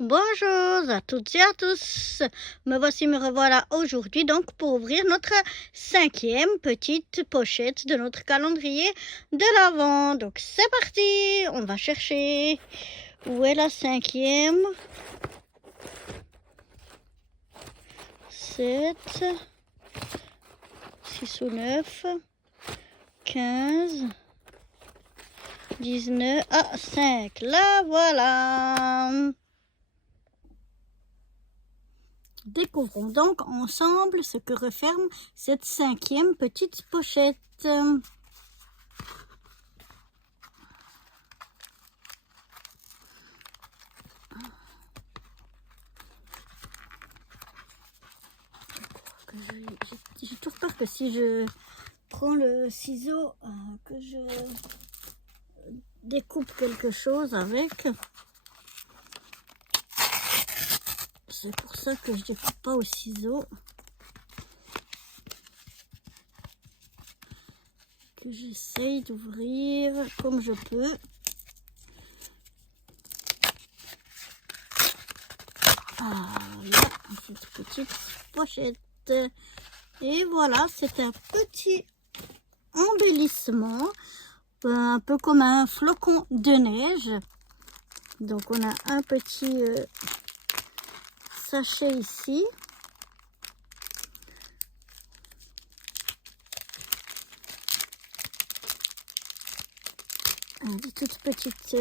Bonjour à toutes et à tous. Me revoilà aujourd'hui donc pour ouvrir notre 5e petite pochette de notre calendrier de l'Avent. Donc c'est parti, on va chercher où est la 5e. 7, 6 ou 9, 15, 19, 5. La voilà. Découvrons donc ensemble ce que referme cette 5e petite pochette. J'ai toujours peur que si je prends le ciseau, que je découpe quelque chose avec. C'est pour ça que je ne découpe pas au ciseau. Que j'essaye d'ouvrir comme je peux. Voilà, cette petite pochette. Et voilà, c'est un petit embellissement, un peu comme un flocon de neige. Donc on a un petit sachet ici. Des toutes petites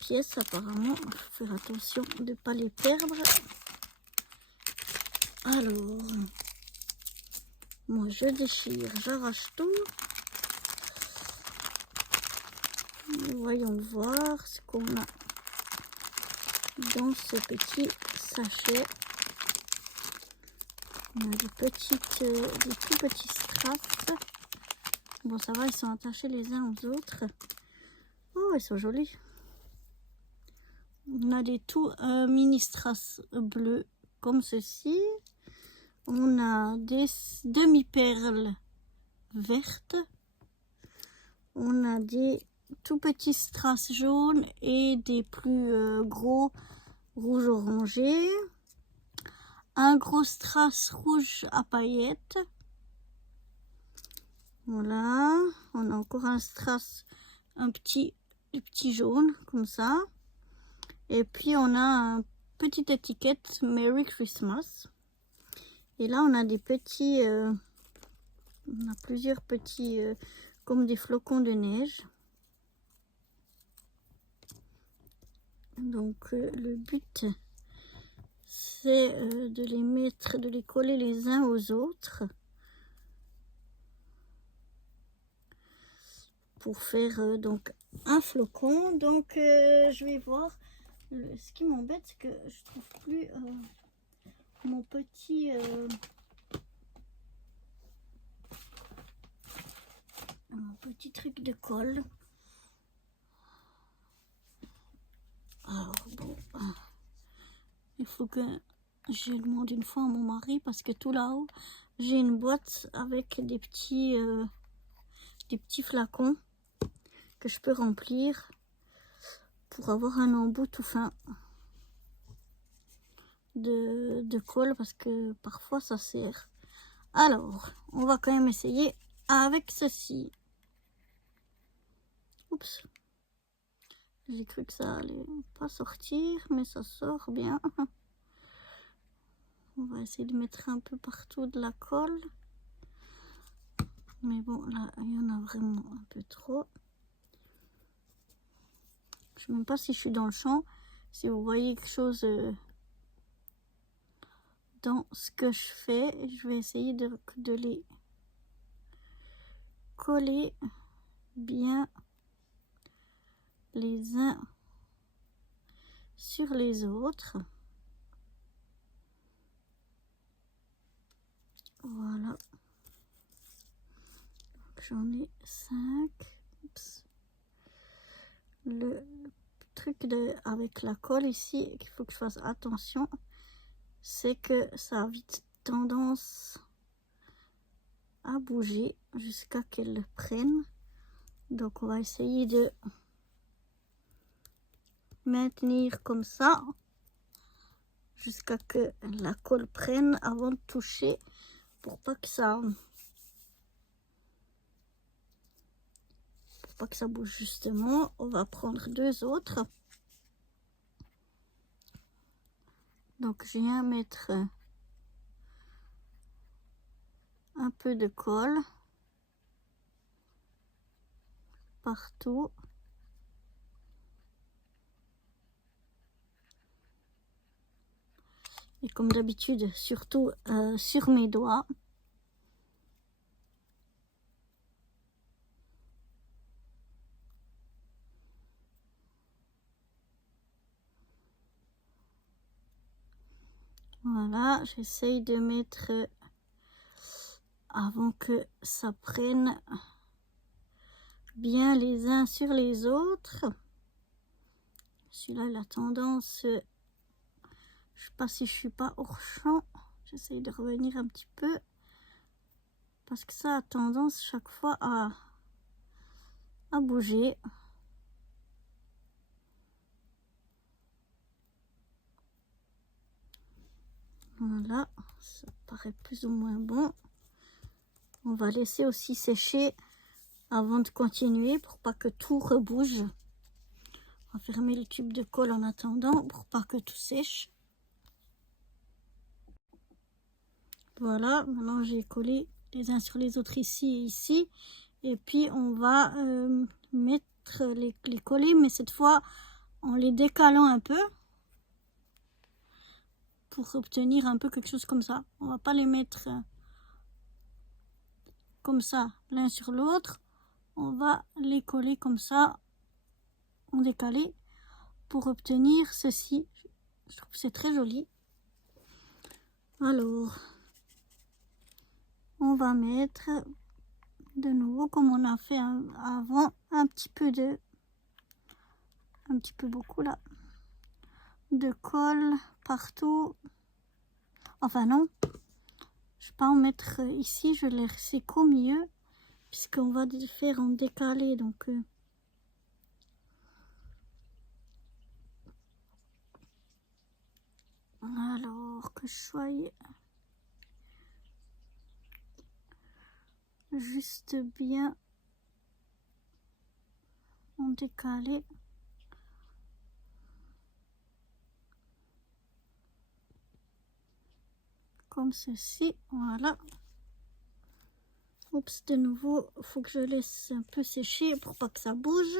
pièces apparemment. Il faut faire attention de ne pas les perdre. Alors, moi je déchire, j'arrache tout. Voyons voir ce qu'on a dans ce petit sachet. On a des tout petits strass. Bon, ça va, ils sont attachés les uns aux autres. Oh, ils sont jolis. On a des tout mini strass bleus comme ceci. On a des demi-perles vertes. On a des tout petits strass jaunes et des plus gros rouge orangé. Un gros strass rouge à paillettes. Voilà. On a encore un strass, un petit jaune comme ça. Et puis on a une petite étiquette Merry Christmas. Et là on a des petits, on a plusieurs petits, comme des flocons de neige. Donc le but c'est de les coller les uns aux autres pour faire donc un flocon. Donc je vais voir. Ce qui m'embête, c'est que je trouve plus mon petit truc de colle. Alors bon, il faut que je demande une fois à mon mari parce que tout là-haut j'ai une boîte avec des petits flacons que je peux remplir pour avoir un embout tout fin de colle parce que parfois ça sert. Alors on va quand même essayer avec ceci. Oups, j'ai cru que ça allait pas sortir, mais ça sort bien. On va essayer de mettre un peu partout de la colle. Mais bon, là, il y en a vraiment un peu trop. Je ne sais même pas si je suis dans le champ. Si vous voyez quelque chose dans ce que je fais, je vais essayer de les coller bien les uns sur les autres. Voilà. J'en ai 5. Oups. Le truc avec la colle ici, qu'il faut que je fasse attention, c'est que ça a vite tendance à bouger jusqu'à qu'elle le prenne. Donc on va essayer de maintenir comme ça jusqu'à que la colle prenne avant de toucher pour pas que ça bouge. Justement, on va prendre deux autres. Donc je viens mettre un peu de colle partout. Et comme d'habitude, surtout sur mes doigts. Voilà, j'essaye de mettre avant que ça prenne bien les uns sur les autres. Celui-là, il a tendance, je sais pas si je suis pas hors champ. J'essaye de revenir un petit peu parce que ça a tendance chaque fois à bouger. Voilà, ça paraît plus ou moins bon. On va laisser aussi sécher avant de continuer pour pas que tout rebouge. On va fermer le tube de colle en attendant pour pas que tout sèche. Voilà, maintenant j'ai collé les uns sur les autres ici et ici. Et puis on va mettre les coller, mais cette fois en les décalant un peu pour obtenir un peu quelque chose comme ça. On va pas les mettre comme ça l'un sur l'autre. On va les coller comme ça en décalé pour obtenir ceci. Je trouve que c'est très joli. Alors, on va mettre de nouveau, comme on a fait avant, un petit peu beaucoup là, de colle partout. Enfin non, je vais pas en mettre ici, je vais les laisser qu'au milieu, puisqu'on va faire en décalé, donc alors que je sois juste bien en décalé. Comme ceci, voilà. Oups, de nouveau, il faut que je laisse un peu sécher pour pas que ça bouge.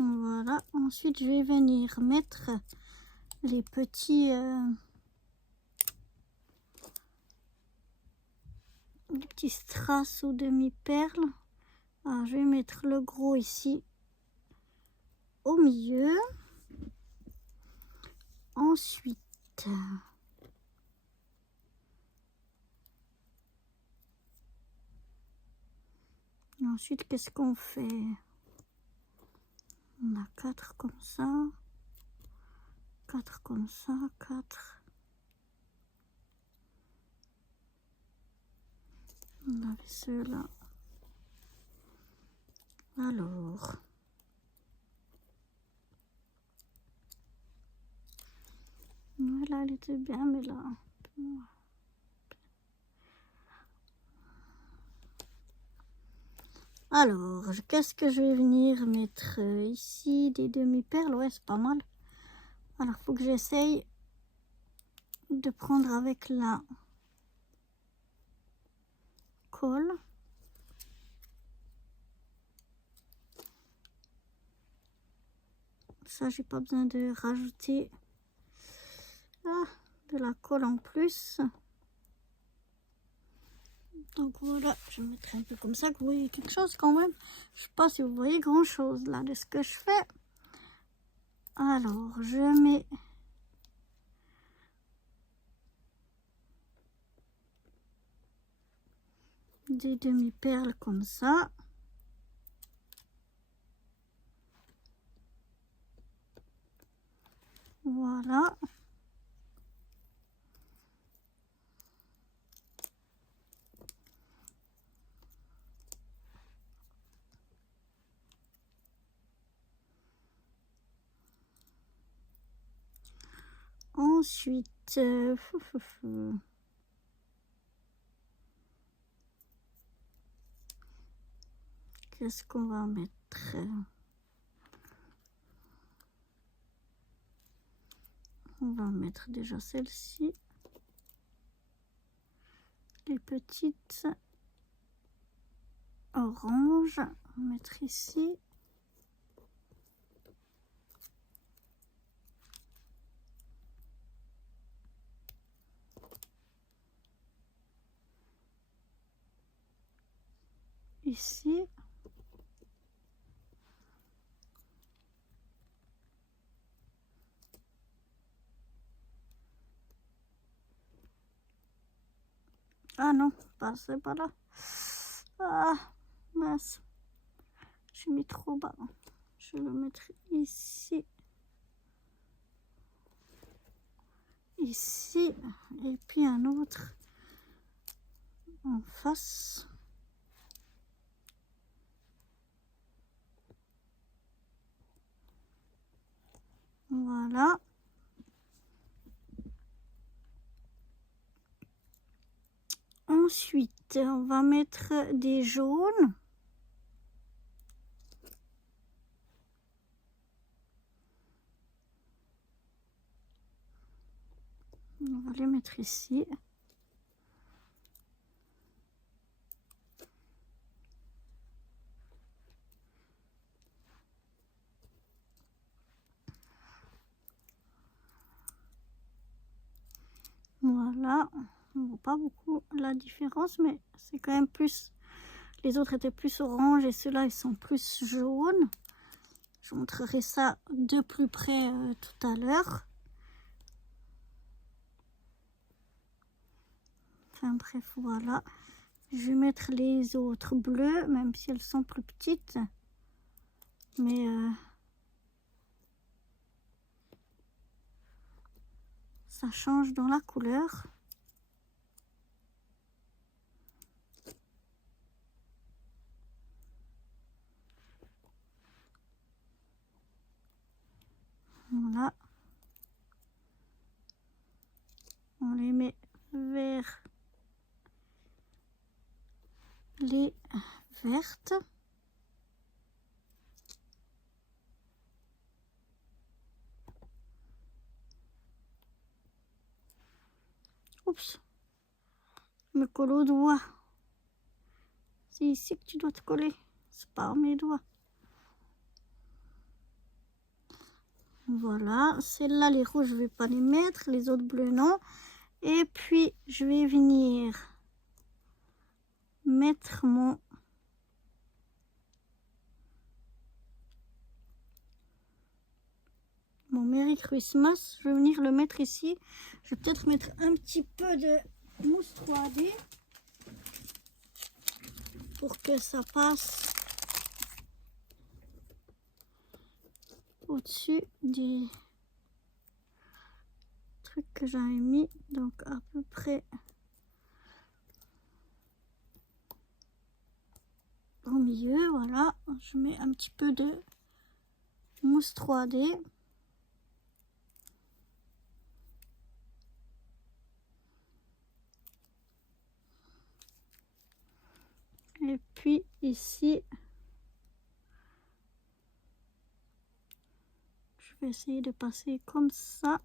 Voilà, ensuite je vais venir mettre les petits strass ou demi-perles. Alors je vais mettre le gros ici au milieu. Ensuite, qu'est-ce qu'on fait? On a 4 comme ça, 4 comme ça, 4. On avait ceux-là. Alors, voilà, elle était bien, mais là, alors, qu'est-ce que je vais venir mettre ici? Des demi-perles, ouais, c'est pas mal. Alors, il faut que j'essaye de prendre avec la colle. Ça, j'ai pas besoin de rajouter de la colle en plus. Donc voilà, je vais mettre un peu comme ça, que vous voyez quelque chose quand même. Je sais pas si vous voyez grand chose là de ce que je fais. Alors, je mets des demi-perles comme ça. Voilà. Ensuite, qu'est-ce qu'on va mettre? On va mettre déjà celle-ci. Les petites oranges. On va mettre ici. Ici. Ah non, c'est pas là. Ah, mince. J'ai mis trop bas. Je vais le mettre ici. Ici. Et puis un autre en face. Voilà. Ensuite, on va mettre des jaunes. On va les mettre ici. Voilà. On voit pas beaucoup la différence, mais c'est quand même plus... Les autres étaient plus orange et ceux-là, ils sont plus jaunes. Je vous montrerai ça de plus près tout à l'heure. Enfin bref, voilà. Je vais mettre les autres bleus, même si elles sont plus petites. Mais ça change dans la couleur. Voilà. On les met vers les vertes. Oups. Je me colle au doigt. C'est ici que tu dois te coller. C'est pas mes doigts. Voilà. Celles-là, les rouges, je vais pas les mettre. Les autres bleus, non. Et puis, je vais venir mettre mon Merry Christmas. Je vais venir le mettre ici. Je vais peut-être mettre un petit peu de mousse 3D pour que ça passe au-dessus des trucs que j'avais mis. Donc à peu près au milieu. Voilà. Je mets un petit peu de mousse 3D. Et puis ici, je vais essayer de passer comme ça.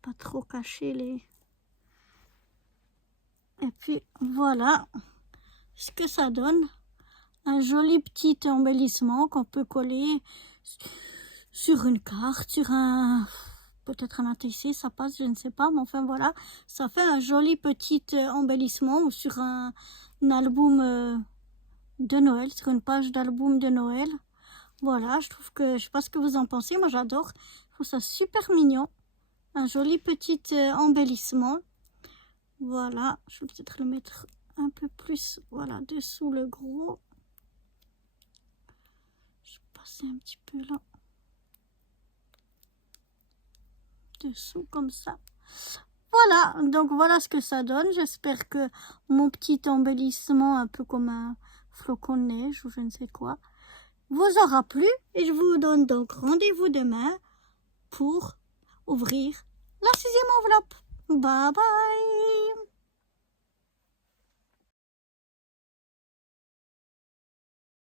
Pas trop cacher les... Et puis voilà ce que ça donne. Un joli petit embellissement qu'on peut coller sur une carte, sur un... Peut-être un ATC, ça passe, je ne sais pas. Mais enfin voilà, ça fait un joli petit embellissement ou sur un album de Noël, sur une page d'album de Noël. Voilà, je trouve que, je sais pas ce que vous en pensez, moi j'adore. Je trouve ça super mignon. Un joli petit embellissement. Voilà, je vais peut-être le mettre un peu plus, voilà, dessous le gros. Je vais passer un petit peu là. Dessous comme ça. Voilà, donc voilà ce que ça donne. J'espère que mon petit embellissement, un peu comme un flocon de neige ou je ne sais quoi, vous aura plu. Et je vous donne donc rendez-vous demain pour ouvrir la 6e enveloppe. Bye bye.